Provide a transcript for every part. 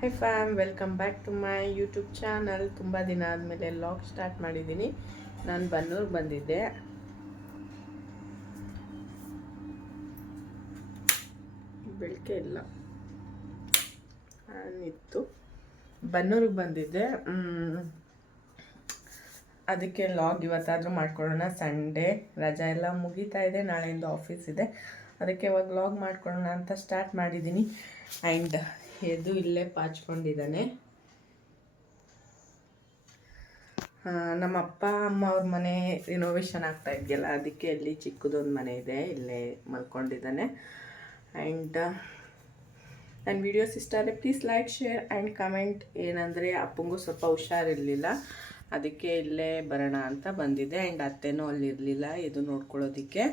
High fam, welcome back to my YouTube channel. ತುಂಬ ದಿನ ಆದಮೇಲೆ ಲಾಗ್ ಸ್ಟಾರ್ಟ್ ಮಾಡಿದ್ದೀನಿ. ನಾನು ಬನ್ನೂರು ಬಂದಿದ್ದೆ. ಬೆಳಗ್ಗೆ ಇಲ್ಲ ಇತ್ತು. ಬನ್ನೂರಿಗೆ ಬಂದಿದ್ದೆ. ಅದಕ್ಕೆ ಲಾಗ್ ಇವತ್ತಾದರೂ ಮಾಡ್ಕೊಳ್ಳೋಣ. ಸಂಡೇ ರಜಾ ಎಲ್ಲ ಮುಗೀತಾ ಇದೆ, ನಾಳೆಯಿಂದ ಆಫೀಸ್ ಇದೆ. ಅದಕ್ಕೆ ಇವಾಗ ಲಾಗ್ ಮಾಡ್ಕೊಳ್ಳೋಣ ಅಂತ ಸ್ಟಾರ್ಟ್ ಮಾಡಿದ್ದೀನಿ. ಆ್ಯಂಡ್ ಎದು ಇಲ್ಲೇ ಪಾಚ್ಕೊಂಡಿದ್ದಾನೆ. ನಮ್ಮ ಅಪ್ಪ ಅಮ್ಮ ಅವ್ರ ಮನೆ ರಿನೋವೇಷನ್ ಆಗ್ತಾ ಇದೆಯಲ್ಲ, ಅದಕ್ಕೆ ಅಲ್ಲಿ ಚಿಕ್ಕದೊಂದು ಮನೆ ಇದೆ, ಇಲ್ಲೇ ಮಲ್ಕೊಂಡಿದ್ದಾನೆ. ಆ್ಯಂಡ್ ನನ್ನ ವೀಡಿಯೋಸ್ ಇಷ್ಟ ಆದರೆ please like, share and comment. ಏನಂದರೆ ಅಪ್ಪಂಗೂ ಸ್ವಲ್ಪ ಹುಷಾರಿರಲಿಲ್ಲ, ಅದಕ್ಕೆ ಇಲ್ಲೇ ಬರೋಣ ಅಂತ ಬಂದಿದ್ದೆ. ಆ್ಯಂಡ್ ಅತ್ತೆನೂ ಅಲ್ಲಿರಲಿಲ್ಲ ಇದು ನೋಡ್ಕೊಳ್ಳೋದಕ್ಕೆ.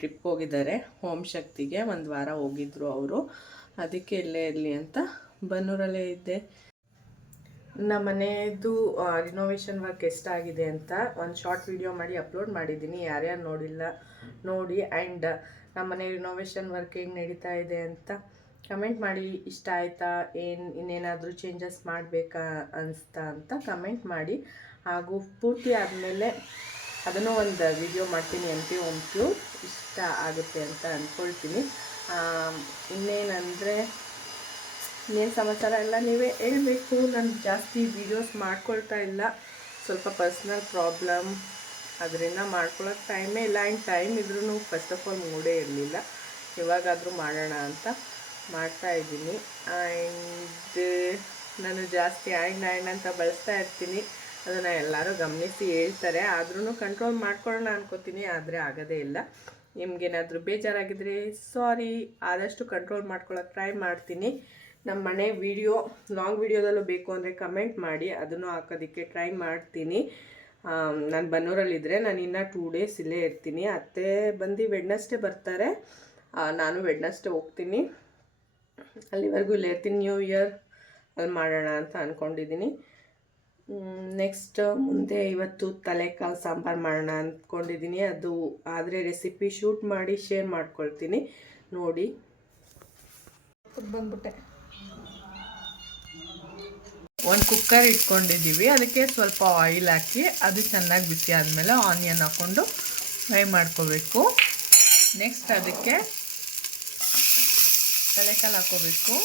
ಟ್ರಿಪ್ ಹೋಗಿದ್ದಾರೆ ಹೋಮ್ ಶಕ್ತಿಗೆ. ಒಂದು ವಾರ ಹೋಗಿದ್ರು ಅವರು, ಅದಕ್ಕೆ ಇಲ್ಲೇ ಇರಲಿ ಅಂತ ಬನ್ನೂರಲ್ಲೇ ಇದ್ದೆ. ನಮ್ಮ ಮನೆಯದು ರಿನೋವೇಷನ್ ವರ್ಕ್ ಎಷ್ಟಾಗಿದೆ ಅಂತ ಒಂದು ಶಾರ್ಟ್ ವಿಡಿಯೋ ಮಾಡಿ ಅಪ್ಲೋಡ್ ಮಾಡಿದ್ದೀನಿ. ಯಾರ್ಯಾರು ನೋಡಿಲ್ಲ ನೋಡಿ. ಆ್ಯಂಡ್ ನಮ್ಮ ಮನೆ ರಿನೋವೇಷನ್ ವರ್ಕ್ ಹೇಗೆ ನಡೀತಾ ಇದೆ ಅಂತ ಕಮೆಂಟ್ ಮಾಡಿ. ಇಷ್ಟ ಆಯಿತಾ, ಇನ್ನೇನಾದರೂ ಚೇಂಜಸ್ ಮಾಡಬೇಕಾ ಅನಿಸ್ತಾ ಅಂತ ಕಮೆಂಟ್ ಮಾಡಿ. ಹಾಗೂ ಪೂರ್ತಿ ಆದಮೇಲೆ ಅದನ್ನು ಒಂದು ವಿಡಿಯೋ ಮಾಡ್ತೀನಿ. ಒಂಚೂರು ಇಷ್ಟ ಆಗುತ್ತೆ ಅಂತ ಅಂದ್ಕೊಳ್ತೀನಿ. ಇನ್ನೇನಂದರೆ ಇನ್ನೇನು ಸಮಾಚಾರ ಎಲ್ಲ ನೀವೇ ಹೇಳಬೇಕು. ನಾನು ಜಾಸ್ತಿ ವೀಡಿಯೋಸ್ ಮಾಡ್ಕೊಳ್ತಾ ಇಲ್ಲ, ಸ್ವಲ್ಪ ಪರ್ಸ್ನಲ್ ಪ್ರಾಬ್ಲಮ್, ಅದರಿಂದ ಮಾಡ್ಕೊಳ್ಳೋಕೆ ಟೈಮೇ ಇಲ್ಲ. ಆ್ಯಂಡ್ ಟೈಮ್ ಇದ್ರೂ ಫಸ್ಟ್ ಆಫ್ ಆಲ್ ಮೂಡೇ ಇರಲಿಲ್ಲ. ಇವಾಗಾದರೂ ಮಾಡೋಣ ಅಂತ ಮಾಡ್ತಾಯಿದ್ದೀನಿ. ಆ್ಯಂಡ್ ನಾನು ಜಾಸ್ತಿ ಆ್ಯಂಡ್ ಅಂತ ಬಳಸ್ತಾ ಇರ್ತೀನಿ. ಅದನ್ನು ಎಲ್ಲರೂ ಗಮನಿಸಿ ಹೇಳ್ತಾರೆ, ಆದ್ರೂ ಕಂಟ್ರೋಲ್ ಮಾಡ್ಕೊಳ್ಳೋಣ ಅನ್ಕೋತೀನಿ, ಆದರೆ ಆಗೋದೇ ಇಲ್ಲ. ನಿಮಗೇನಾದರೂ ಬೇಜಾರಾಗಿದ್ದರೆ ಸಾರಿ. ಆದಷ್ಟು ಕಂಟ್ರೋಲ್ ಮಾಡ್ಕೊಳ್ಳೋಕೆ ಟ್ರೈ ಮಾಡ್ತೀನಿ. ನಮ್ಮ ಮನೆ ವಿಡಿಯೋ ಲಾಂಗ್ ವಿಡಿಯೋದಲ್ಲೂ ಬೇಕು ಅಂದರೆ ಕಮೆಂಟ್ ಮಾಡಿ, ಅದನ್ನು ಹಾಕೋದಕ್ಕೆ ಟ್ರೈ ಮಾಡ್ತೀನಿ. ನಾನು ಬನ್ನೂರಲ್ಲಿದ್ದರೆ ನಾನು ಇನ್ನೂ 2 ಡೇಸ್ ಇಲ್ಲೇ ಇರ್ತೀನಿ. ಅತ್ತೆ ಬಂದು ವೆಡ್ನಸ್ಡೇ ಬರ್ತಾರೆ, ನಾನು ವೆಡ್ನಸ್ಡೇ ಹೋಗ್ತೀನಿ. ಅಲ್ಲಿವರೆಗೂ ಇಲ್ಲೇ ಇರ್ತೀನಿ. ನ್ಯೂ ಇಯರ್ ಅಲ್ಲಿ ಮಾಡೋಣ ಅಂತ ಅಂದ್ಕೊಂಡಿದ್ದೀನಿ. ನೆಕ್ಸ್ಟ್ ಮುಂದೆ ಇವತ್ತು ತಲೆಕಾಲು ಸಾಂಬಾರು ಮಾಡೋಣ ಅಂದ್ಕೊಂಡಿದ್ದೀನಿ. ಅದು ಆದರೆ ರೆಸಿಪಿ ಶೂಟ್ ಮಾಡಿ ಶೇರ್ ಮಾಡ್ಕೊಳ್ತೀನಿ, ನೋಡಿ. ಬಂದ್ಬಿಟ್ಟೆ. ಒಂದು ಕುಕ್ಕರ್ ಇಟ್ಕೊಂಡಿದ್ದೀವಿ, ಅದಕ್ಕೆ ಸ್ವಲ್ಪ ಆಯಿಲ್ ಹಾಕಿ ಅದು ಚೆನ್ನಾಗಿ ಬಿಸಿ ಆದಮೇಲೆ ಆನಿಯನ್ ಹಾಕ್ಕೊಂಡು ಫ್ರೈ ಮಾಡ್ಕೋಬೇಕು. ನೆಕ್ಸ್ಟ್ ಅದಕ್ಕೆ ತಲೆಕಾಲು ಹಾಕ್ಕೋಬೇಕು.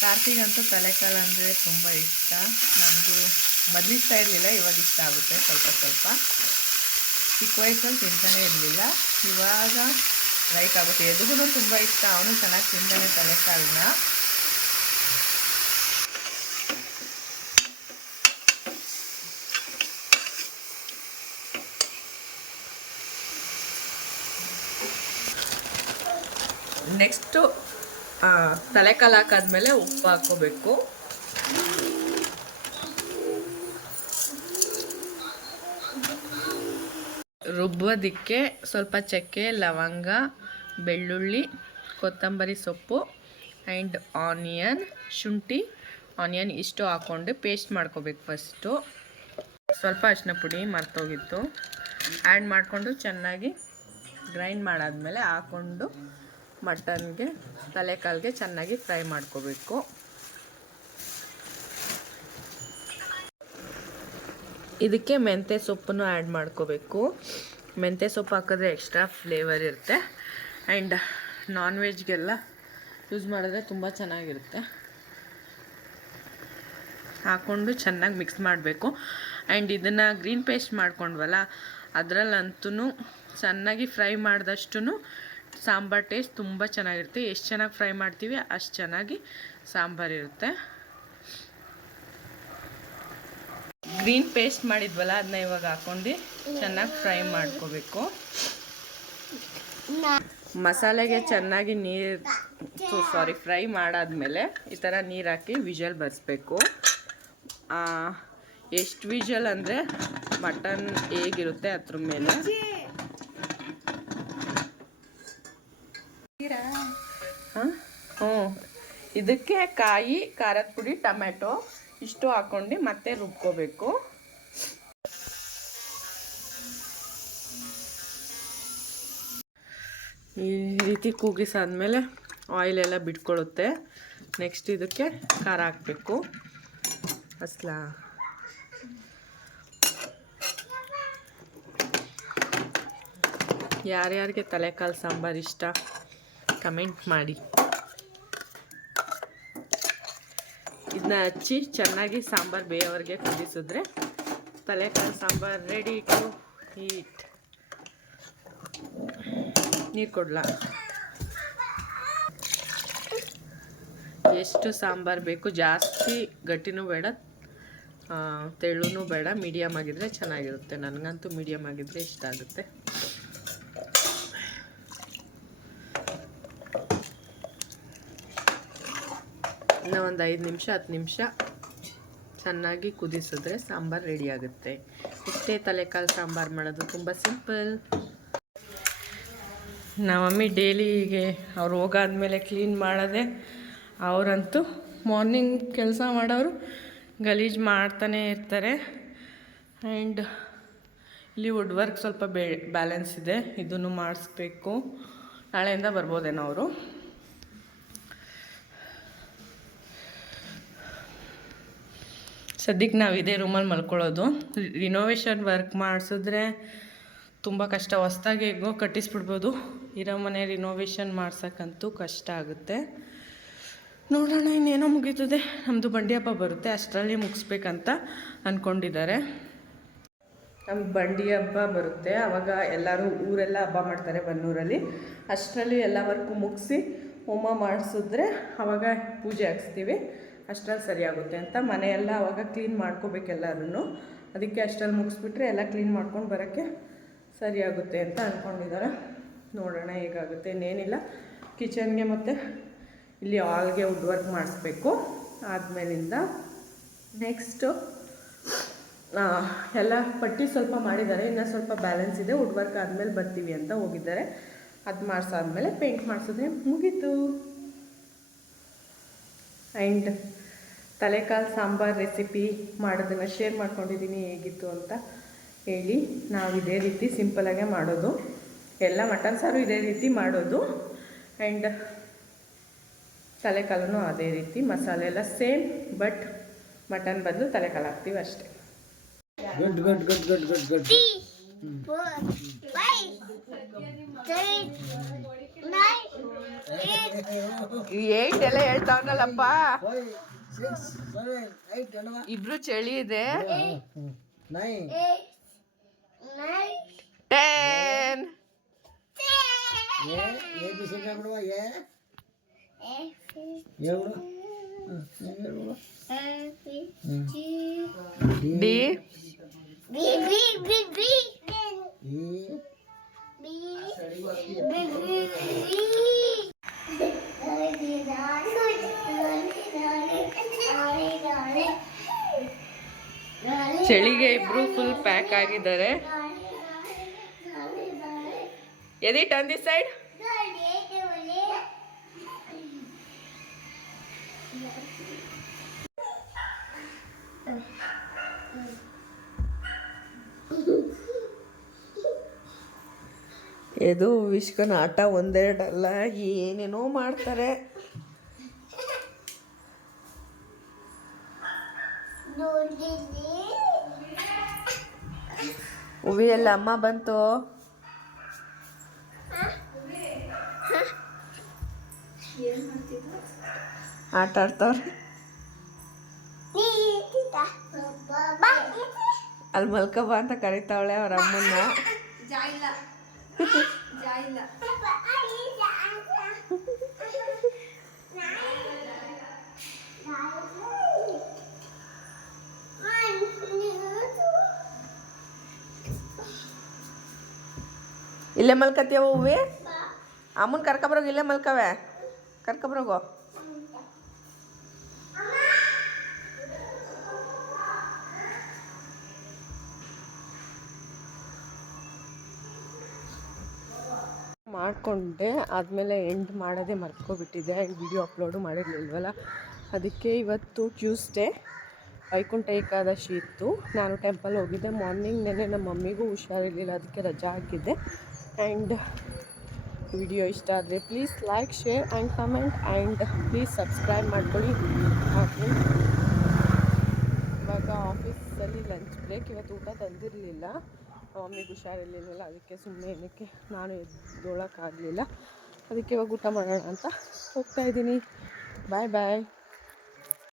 ಕಾರ್ತಿಗಂತೂ ತಲೆಕಾಲು ಅಂದರೆ ತುಂಬ ಇಷ್ಟ. ನನಗೂ ಮೊದಲು ಇಷ್ಟ ಇರಲಿಲ್ಲ, ಇವಾಗ ಇಷ್ಟ ಆಗುತ್ತೆ ಸ್ವಲ್ಪ ಸ್ವಲ್ಪ. ಚಿಕ್ಕ ವಯಸ್ಸಲ್ಲಿ ತಿಂತಾನೆ ಇರಲಿಲ್ಲ, ಇವಾಗ ಲೈಕ್ ಆಗುತ್ತೆ. ಎದುಗೂ ತುಂಬ ಇಷ್ಟ, ಅವನು ಚೆನ್ನಾಗಿ ತಿಂತಾನೆ ತಲೆಕಾಲನ್ನ. ನೆಕ್ಸ್ಟು ತಲೆಕಾಲು ಹಾಕಾದ್ಮೇಲೆ ಉಪ್ಪು ಹಾಕ್ಕೋಬೇಕು. ರುಬ್ಬೋದಕ್ಕೆ ಸ್ವಲ್ಪ ಚಕ್ಕೆ, ಲವಂಗ, ಬೆಳ್ಳುಳ್ಳಿ, ಕೊತ್ತಂಬರಿ ಸೊಪ್ಪು ಆ್ಯಂಡ್ ಆನಿಯನ್, ಶುಂಠಿ, ಆನಿಯನ್ ಇಷ್ಟು ಹಾಕ್ಕೊಂಡು ಪೇಸ್ಟ್ ಮಾಡ್ಕೋಬೇಕು. ಫಸ್ಟು ಸ್ವಲ್ಪ ಅರಿಶಿನ ಪುಡಿ ಮರ್ತೋಗಿತ್ತು ಆ್ಯಡ್ ಮಾಡಿಕೊಂಡು ಚೆನ್ನಾಗಿ ಗ್ರೈಂಡ್ ಮಾಡಾದ್ಮೇಲೆ ಹಾಕ್ಕೊಂಡು ಮಟನ್ಗೆ ತಲೆಕಾಲಿಗೆ ಚೆನ್ನಾಗಿ ಫ್ರೈ ಮಾಡ್ಕೋಬೇಕು. ಇದಕ್ಕೆ ಮೆಂತ್ಯ ಸೊಪ್ಪನ್ನು ಆ್ಯಡ್ ಮಾಡ್ಕೋಬೇಕು. ಮೆಂತ್ಯ ಸೊಪ್ಪು ಹಾಕಿದ್ರೆ ಎಕ್ಸ್ಟ್ರಾ ಫ್ಲೇವರ್ ಇರುತ್ತೆ. ಆ್ಯಂಡ್ ನಾನ್ ವೆಜ್ಗೆಲ್ಲ ಯೂಸ್ ಮಾಡಿದ್ರೆ ತುಂಬ ಚೆನ್ನಾಗಿರುತ್ತೆ. ಹಾಕ್ಕೊಂಡು ಚೆನ್ನಾಗಿ ಮಿಕ್ಸ್ ಮಾಡಬೇಕು. ಆ್ಯಂಡ್ ಇದನ್ನು ಗ್ರೀನ್ ಪೇಸ್ಟ್ ಮಾಡ್ಕೊಂಡ್ವಲ್ಲ, ಅದರಲ್ಲಂತೂ ಚೆನ್ನಾಗಿ ಫ್ರೈ ಮಾಡಿದಷ್ಟು ಸಾಂಬಾರು ಟೇಸ್ಟ್ ತುಂಬ ಚೆನ್ನಾಗಿರುತ್ತೆ. ಎಷ್ಟು ಚೆನ್ನಾಗಿ ಫ್ರೈ ಮಾಡ್ತೀವಿ ಅಷ್ಟು ಚೆನ್ನಾಗಿ ಸಾಂಬಾರಿರುತ್ತೆ. ಗ್ರೀನ್ ಪೇಸ್ಟ್ ಮಾಡಿದ್ವಲ್ಲ, ಅದನ್ನ ಇವಾಗ ಹಾಕ್ಕೊಂಡು ಚೆನ್ನಾಗಿ ಫ್ರೈ ಮಾಡ್ಕೋಬೇಕು. ಮಸಾಲೆಗೆ ಚೆನ್ನಾಗಿ ಫ್ರೈ ಮಾಡಾದ್ಮೇಲೆ ಈ ಥರ ನೀರು ಹಾಕಿ ವಿಷಲ್ ಬರಿಸ್ಬೇಕು. ಎಷ್ಟು ವಿಷಲ್ ಅಂದರೆ ಮಟನ್ ಹೇಗಿರುತ್ತೆ ಅದ್ರ ಮೇಲೆ. ಇದಕ್ಕೆ ಕಾಯಿ, ಖಾರದ ಪುಡಿ, ಟೊಮೆಟೊ ಇಷ್ಟು ಹಾಕ್ಕೊಂಡು ಮತ್ತೆ ರುಬ್ಕೋಬೇಕು. ಈ ರೀತಿ ಕೂಗಿಸಾದ್ಮೇಲೆ ಆಯಿಲ್ ಎಲ್ಲ ಬಿಟ್ಕೊಳ್ಳುತ್ತೆ. ನೆಕ್ಸ್ಟ್ ಇದಕ್ಕೆ ಖಾರ ಹಾಕಬೇಕು. ಅಸ್ಲಾ ಯಾರ್ಯಾರಿಗೆ ತಲೆಕಾಲು ಸಾಂಬಾರು ಇಷ್ಟ ಕಮೆಂಟ್ ಮಾಡಿ. ಇದನ್ನ ಹಚ್ಚಿ ಚೆನ್ನಾಗಿ ಸಾಂಬಾರು ಬೇಯೋವರೆಗೆ ಕುದಿಸಿದ್ರೆ ತಲೆಕಾಲು ಸಾಂಬಾರು ರೆಡಿ ಟು ಈಟ್. ನೀರು ಕೊಡ್ಲಾ? ಎಷ್ಟು ಸಾಂಬಾರು ಬೇಕು, ಜಾಸ್ತಿ ಗಟ್ಟಿನೂ ಬೇಡ ತೆಳ್ಳೂ ಬೇಡ, ಮೀಡಿಯಮ್ ಆಗಿದ್ರೆ ಚೆನ್ನಾಗಿರುತ್ತೆ. ನನಗಂತೂ ಮೀಡಿಯಮ್ ಆಗಿದ್ರೆ ಇಷ್ಟ ಆಗುತ್ತೆ. ಇನ್ನು ಒಂದು 5 ನಿಮಿಷ 10 ನಿಮಿಷ ಚೆನ್ನಾಗಿ ಕುದಿಸಿದ್ರೆ ಸಾಂಬಾರು ರೆಡಿ ಆಗುತ್ತೆ. ಇಷ್ಟೇ ತಲೆಕಾಲು ಸಾಂಬಾರು ಮಾಡೋದು, ತುಂಬ ಸಿಂಪಲ್. ನಮ್ಮ ಮಮ್ಮಿ ಡೈಲಿಗೆ ಅವ್ರು ಹೋಗಾದ್ಮೇಲೆ ಕ್ಲೀನ್ ಮಾಡೋದೆ. ಅವರಂತೂ ಮಾರ್ನಿಂಗ್ ಕೆಲಸ ಮಾಡೋರು ಗಲೀಜು ಮಾಡ್ತಾನೇ ಇರ್ತಾರೆ. ಆ್ಯಂಡ್ ಇಲ್ಲಿ ವುಡ್ ವರ್ಕ್ ಸ್ವಲ್ಪ ಬ್ಯಾಲೆನ್ಸ್ ಇದೆ, ಇದನ್ನು ಮಾಡಿಸ್ಬೇಕು. ನಾಳೆಯಿಂದ ಬರ್ಬೋದೇನೋ ಅವರು. ಸದ್ಯಕ್ಕೆ ನಾವು ಇದೇ ರೂಮಲ್ಲಿ ಮಲ್ಕೊಳ್ಳೋದು. ರಿನೋವೇಷನ್ ವರ್ಕ್ ಮಾಡಿಸಿದ್ರೆ ತುಂಬ ಕಷ್ಟ. ಹೊಸ್ದಾಗಿ ಹೇಗೋ ಕಟ್ಟಿಸ್ಬಿಡ್ಬೋದು. ಇರೋ ಮನೆ ರಿನೋವೇಷನ್ ಮಾಡ್ಸೋಕ್ಕಂತೂ ಕಷ್ಟ ಆಗುತ್ತೆ. ನೋಡೋಣ, ಇನ್ನೇನೋ ಮುಗೀತದೆ. ನಮ್ಮದು ಬಂಡಿ ಹಬ್ಬ ಬರುತ್ತೆ, ಅಷ್ಟರಲ್ಲಿ ಮುಗಿಸ್ಬೇಕಂತ ಅಂದ್ಕೊಂಡಿದ್ದಾರೆ. ನಮ್ಮ ಬಂಡಿ ಹಬ್ಬ ಬರುತ್ತೆ, ಆವಾಗ ಎಲ್ಲರೂ ಊರೆಲ್ಲ ಹಬ್ಬ ಮಾಡ್ತಾರೆ ಬನ್ನೂರಲ್ಲಿ. ಅಷ್ಟರಲ್ಲಿ ಎಲ್ಲ ವರ್ಕು ಮುಗಿಸಿ ಹೋಮ ಮಾಡಿಸಿದ್ರೆ ಆವಾಗ ಪೂಜೆ ಹಾಕ್ಸ್ತೀವಿ. ಅಷ್ಟರಲ್ಲಿ ಸರಿಯಾಗುತ್ತೆ ಅಂತ ಮನೆಯೆಲ್ಲ ಆವಾಗ ಕ್ಲೀನ್ ಮಾಡ್ಕೋಬೇಕೆಲ್ಲರೂ. ಅದಕ್ಕೆ ಅಷ್ಟರಲ್ಲಿ ಮುಗಿಸ್ಬಿಟ್ರೆ ಎಲ್ಲ ಕ್ಲೀನ್ ಮಾಡ್ಕೊಂಡು ಬರೋಕ್ಕೆ ಸರಿಯಾಗುತ್ತೆ ಅಂತ ಅಂದ್ಕೊಂಡಿದ್ದಾರೆ. ನೋಡೋಣ ಹೇಗಾಗುತ್ತೆ. ಇನ್ನೇನಿಲ್ಲ, ಕಿಚನ್ಗೆ ಮತ್ತು ಇಲ್ಲಿ ಹಾಲ್ಗೆ ವುಡ್ ವರ್ಕ್ ಮಾಡಿಸ್ಬೇಕು. ಆದಮೇಲಿಂದ ನೆಕ್ಸ್ಟು ಎಲ್ಲ ಪಟ್ಟಿ ಸ್ವಲ್ಪ ಮಾಡಿದ್ದಾರೆ, ಇನ್ನೂ ಸ್ವಲ್ಪ ಬ್ಯಾಲೆನ್ಸ್ ಇದೆ. ವುಡ್ ವರ್ಕ್ ಆದಮೇಲೆ ಬರ್ತೀವಿ ಅಂತ ಹೋಗಿದ್ದಾರೆ. ಅದು ಮಾಡಿಸಾದ್ಮೇಲೆ ಪೇಂಟ್ ಮಾಡಿಸಿದ್ರೆ ಮುಗೀತು. ಆ್ಯಂಡ್ ತಲೆಕಾಲು ಸಾಂಬಾರು ರೆಸಿಪಿ ಮಾಡೋದನ್ನು ಶೇರ್ ಮಾಡ್ಕೊಂಡಿದ್ದೀನಿ, ಹೇಗಿತ್ತು ಅಂತ ಹೇಳಿ. ನಾವು ಇದೇ ರೀತಿ ಸಿಂಪಲಾಗೆ ಮಾಡೋದು, ಎಲ್ಲ ಮಟನ್ ಸಾರು ಇದೇ ರೀತಿ ಮಾಡೋದು. ಆ್ಯಂಡ್ ತಲೆಕಾಲೂ ಅದೇ ರೀತಿ, ಮಸಾಲೆ ಎಲ್ಲ ಸೇಮ್, ಬಟ್ ಮಟನ್ ಬದಲು ತಲೆಕಾಲು ಹಾಕ್ತೀವಿ ಅಷ್ಟೇ. Good good good good good good. 8 ಎಲ್ಲ ಹೇಳ್ತಾವನಲ್ಲಪ್ಪ. ಇಬ್ರು ಚಳಿ ಇದೆ. 9 10 ಡಿ ಚಳಿಗೆ ಇಬ್ರು ಫುಲ್ ಪ್ಯಾಕ್ ಆಗಿದ್ದಾರೆ. ಎದಿ ಟರ್ನ್ ದಿಸ್ ಸೈಡ್. ಇದು ವಿಶ್ಕನ ಆಟ ಒಂದೆರಡಲ್ಲ, ಏನೇನೋ ಮಾಡ್ತಾರೆ. ಹೂವಿ ಎಲ್ಲ ಅಮ್ಮ ಬಂತು. ಆಟ ಆಡ್ತವ್ರೆ. ಅಲ್ಲಿ ಮಲ್ಕಬ ಅಂತ ಕರಿತಾವಳೆ ಅವ್ರ ಅಮ್ಮನ್ನ. ಇಲ್ಲೇ ಮಲ್ಕತ್ತೀವ ಹೂವಿ. ಅಮ್ಮನ ಕರ್ಕೊಬರೋಗ, ಇಲ್ಲೇ ಮಲ್ಕವೆ, ಕರ್ಕೊಬರೋಗೋ. ಮಾಡಿಕೊಂಡೆ ಆದಮೇಲೆ ಎಂಡ್ ಮಾಡೋದೇ ಮರ್ತ್ಕೊಬಿಟ್ಟಿದ್ದೆ. ಆ್ಯಂಡ್ ವಿಡಿಯೋ ಅಪ್ಲೋಡು ಮಾಡಿರಲಿಲ್ವಲ್ಲ, ಅದಕ್ಕೆ ಇವತ್ತು ಟ್ಯೂಸ್ಡೇ ವೈಕುಂಠ ಏಕಾದಶಿ ಇತ್ತು. ನಾನು ಟೆಂಪಲ್ ಹೋಗಿದ್ದೆ ಮಾರ್ನಿಂಗ್. ನೆನ್ನೆ ನಮ್ಮ ಮಮ್ಮಿಗೂ ಹುಷಾರಿರಲಿಲ್ಲ, ಅದಕ್ಕೆ ರಜಾ ಹಾಕಿದ್ದೆ. ಆ್ಯಂಡ್ ವಿಡಿಯೋ ಇಷ್ಟ ಆದರೆ please like share and comment and please subscribe ಮಾಡ್ಕೊಳ್ಳಿ. ಹಾಗೆ ಇವಾಗ ಆಫೀಸಲ್ಲಿ ಲಂಚ್ ಬ್ರೇಕ್. ಇವತ್ತು ಊಟ ತಂದಿರಲಿಲ್ಲ, ಮಮ್ಮಿಗೆ ಹುಷಾರಿರಲಿಲ್ಲ, ಅದಕ್ಕೆ ಸುಮ್ಮನೆ ಏನಕ್ಕೆ ನಾನು ಎದ್ದೋಳಕ್ಕಾಗಲಿಲ್ಲ. ಅದಕ್ಕೆ ಇವಾಗ ಊಟ ಮಾಡೋಣ ಅಂತ ಹೋಗ್ತಾಯಿದ್ದೀನಿ. ಬಾಯ್ ಬಾಯ್.